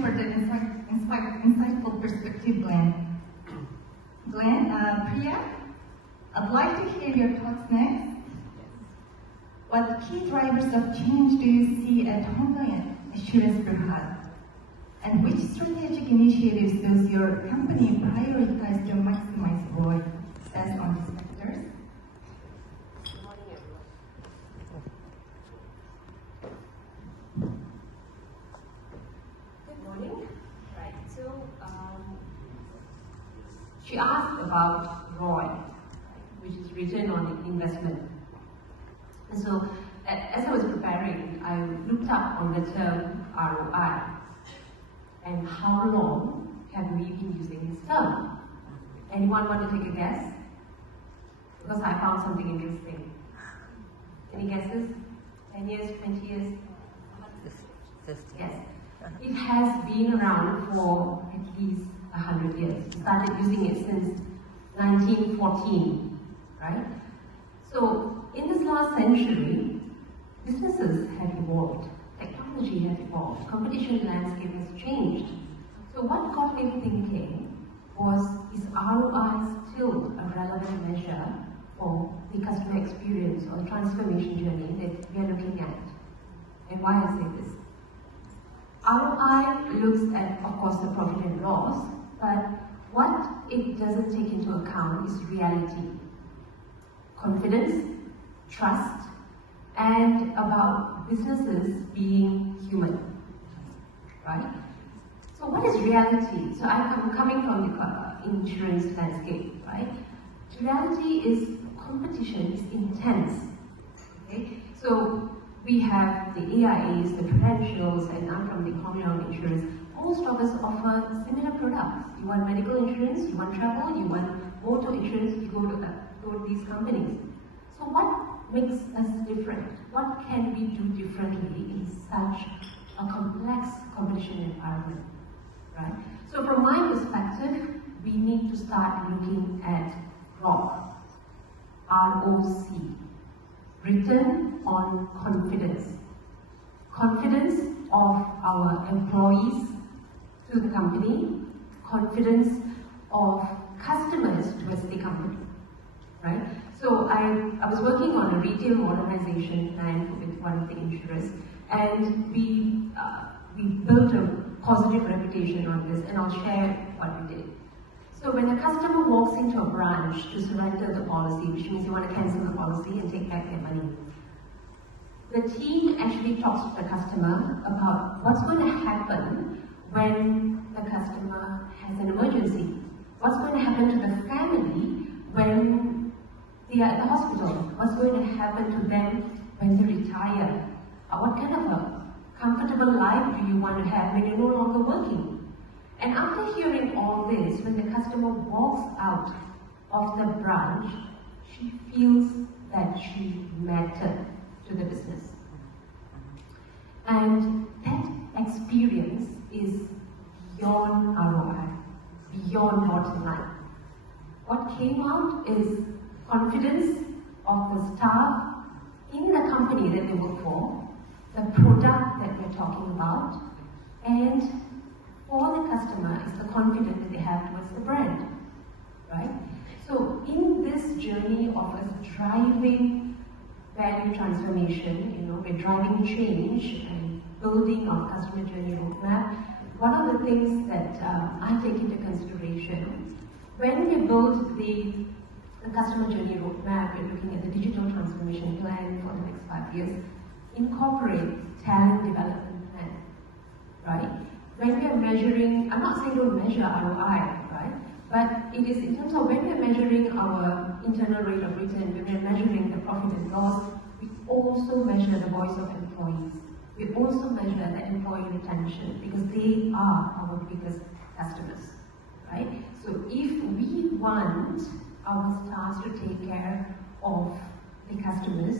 you for the insightful perspective, Glenn. Priya, I'd like to hear your thoughts next. What key drivers of change do you see at Hongkong Assurance Berhad? And which strategic initiatives does your company prioritize to maximize ROI based on these factors? Good morning, everyone. Good morning. Right, so she asked about ROI, which is return on investment. And so, as I was preparing, I looked up on the term ROI. And how long have we been using this term? Anyone want to take a guess? Because I found something interesting. Any guesses? 10 years, 20 years? Yes. It has been around for at least 100 years. We started using it since 1914, right? So, in this last century, businesses have evolved. Technology has evolved, competition landscape has changed. So what got me thinking was, is ROI still a relevant measure for the customer experience or transformation journey that we are looking at? And why I say this? ROI looks at, of course, the profit and loss, but what it doesn't take into account is reality, confidence, trust, and about businesses being human, right? So what is reality? So I'm coming from the insurance landscape, right? Reality is competition is intense, okay? So we have the AIAs, the Prudentials, and I'm from the communal insurance. Most of us offer similar products. You want medical insurance, you want travel, you want motor insurance, you go to these companies. So what makes us different? What can we do differently in such a complex competition environment, right? So from my perspective, we need to start looking at ROC, R-O-C, return on confidence. Confidence of our employees to the company, confidence of customers towards the company, right? So I was working on a retail modernization plan with one of the insurers, and we built a positive reputation on this, and I'll share what we did. So when a customer walks into a branch to surrender the policy, which means you want to cancel the policy and take back their money, the team actually talks to the customer about what's going to happen when the customer has an emergency. What's going to happen to the family when they are at the hospital? What's going to happen to them when they retire? What kind of a comfortable life do you want to have when you're no longer working? And after hearing all this, when the customer walks out of the branch, she feels that she mattered to the business. And that experience is beyond ROI, beyond bottom line. What came out is confidence of the staff in the company that they work for, the product that we're talking about, and for the customer is the confidence that they have towards the brand, right? So in this journey of us driving value transformation, we're driving change and building our customer journey roadmap. One of the things that I take into consideration when we build the customer journey roadmap, we're looking at the digital transformation plan for the next 5 years, incorporate talent development plan, right? When we are measuring, I'm not saying don't measure ROI, right? But it is in terms of when we are measuring our internal rate of return, when we are measuring the profit and loss, we also measure the voice of employees. We also measure the employee retention because they are our biggest customers, right? So if we want our staff to take care of the customers,